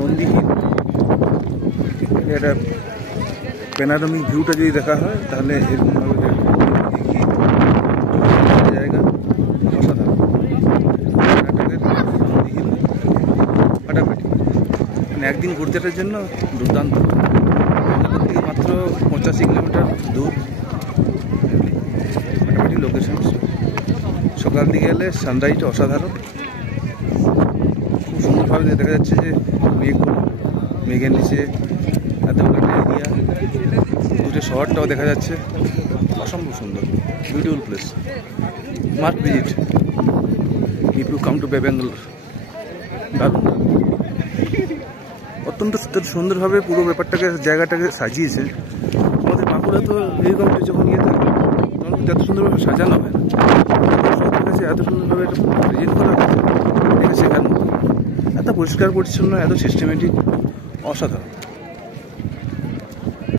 নন্দীহীন এটা প্যানোরামিক ভিউটা যদি দেখা হয় তাহলে এরকমভাবে জায়গা অসাধারণ। কর্ণাটকের নন্দীহীন ফাটাফাটি, মানে একদিন ঘুরতে আসার জন্য দুর্দান্ত। কলকাতার থেকে মাত্র 85 কিলোমিটার দূর, ফাটাফাটি লোকেশন। সকাল দিকে এলে সানরাইজটা অসাধারণ, খুব সুন্দরভাবে দেখা যাচ্ছে যে মেঘের নিচে এতগুলো এরিয়া, দুটো শহরটাও দেখা যাচ্ছে, অসম্ভব সুন্দর, beautiful place, must visit if you come to Bangalore. দারুণ, অত্যন্ত সুন্দরভাবে পুরো ব্যাপারটাকে জায়গাটাকে সাজিয়েছে। আমাদের বাঁকুড়া তো এরকম যখন ইয়ে থাকে তখন কিন্তু এত সুন্দরভাবে সাজানো হয় না, সবার কাছে এত সুন্দরভাবে প্রেজেন্ট করা হয়, এটা শেখার মতো। এত পরিষ্কার পরিচ্ছন্ন, এত সিস্টেমেটিক, অসাধারণ।